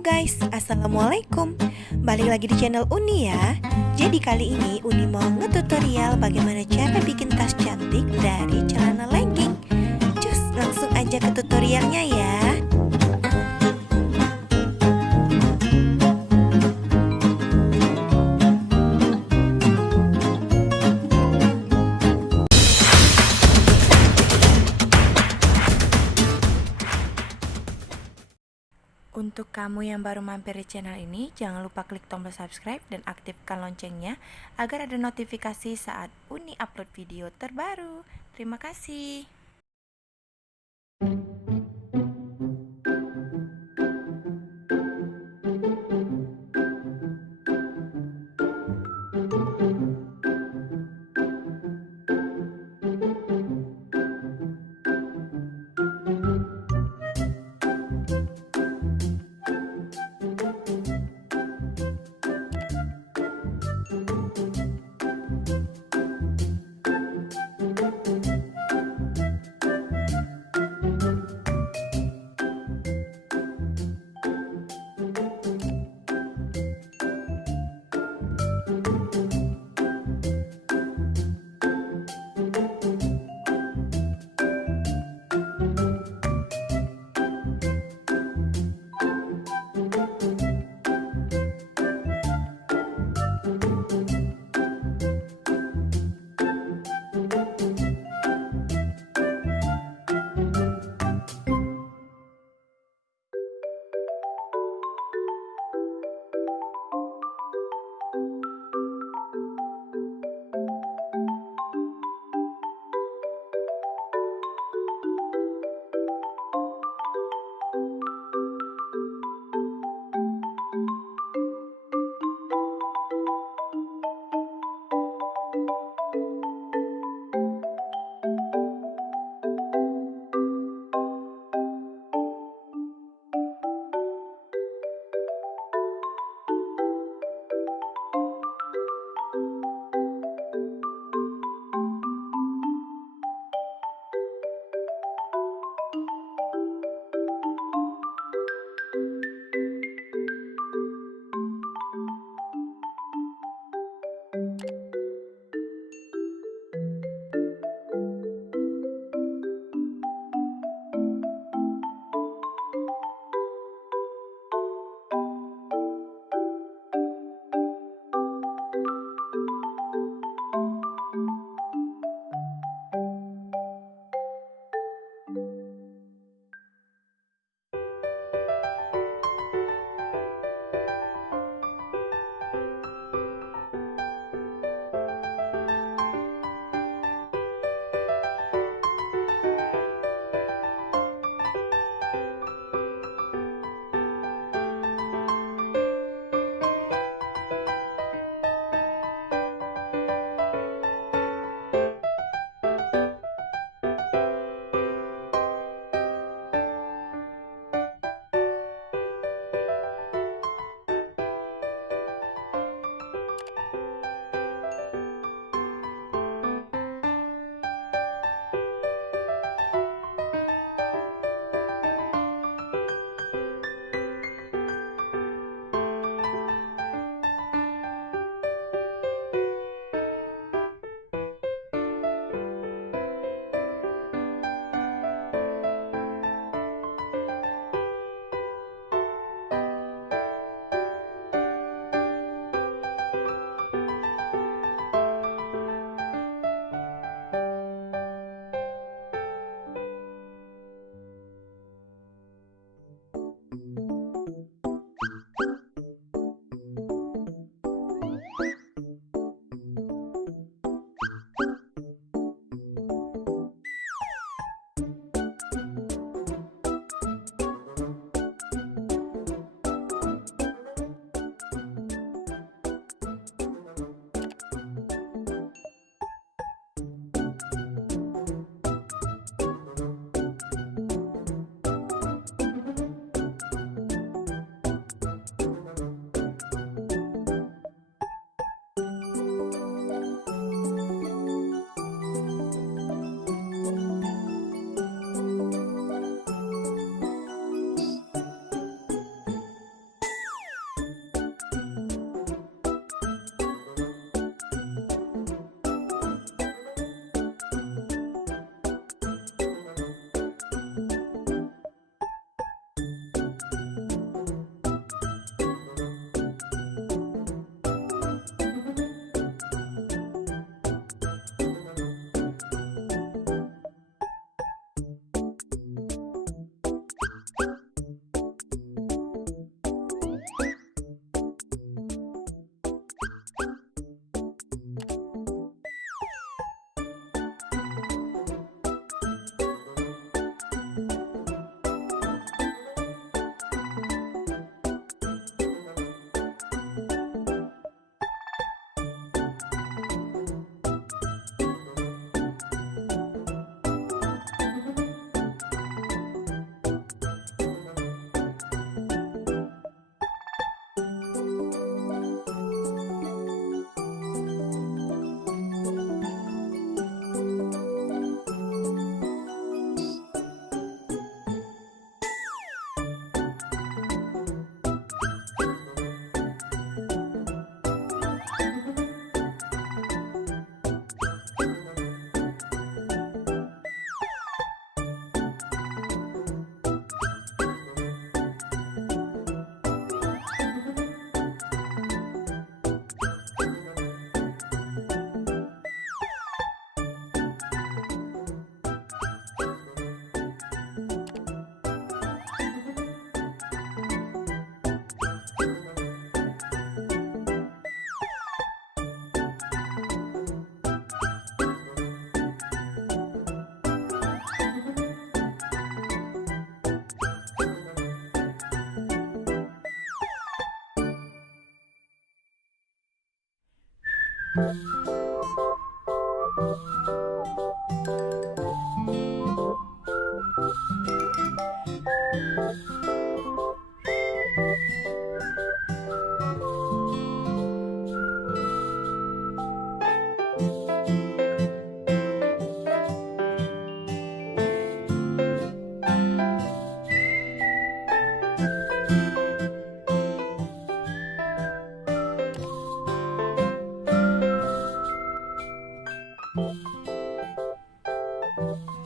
guys, assalamualaikum. Balik lagi di channel Uni ya. Jadi kali ini Uni mau nge-tutorial bagaimana cara bikin tas cantik dari celana legging. Cus, langsung aja ke tutorialnya ya. Untuk kamu yang baru mampir di channel ini, jangan lupa klik tombol subscribe dan aktifkan loncengnya agar ada notifikasi saat Uni upload video terbaru. Terima kasih.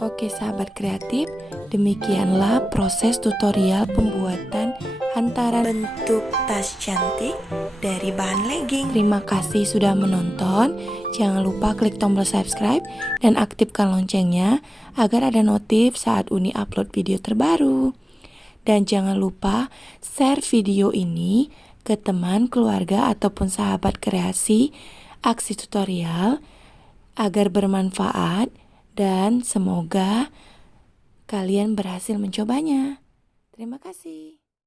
Oke sahabat kreatif, demikianlah proses tutorial pembuatan hantaran bentuk tas cantik dari bahan legging. Terima kasih sudah menonton. Jangan lupa klik tombol subscribe dan aktifkan loncengnya agar ada notif saat Uni upload video terbaru. Dan jangan lupa share video ini ke teman, keluarga, ataupun sahabat kreasi aksi tutorial agar bermanfaat. Dan semoga kalian berhasil mencobanya. Terima kasih.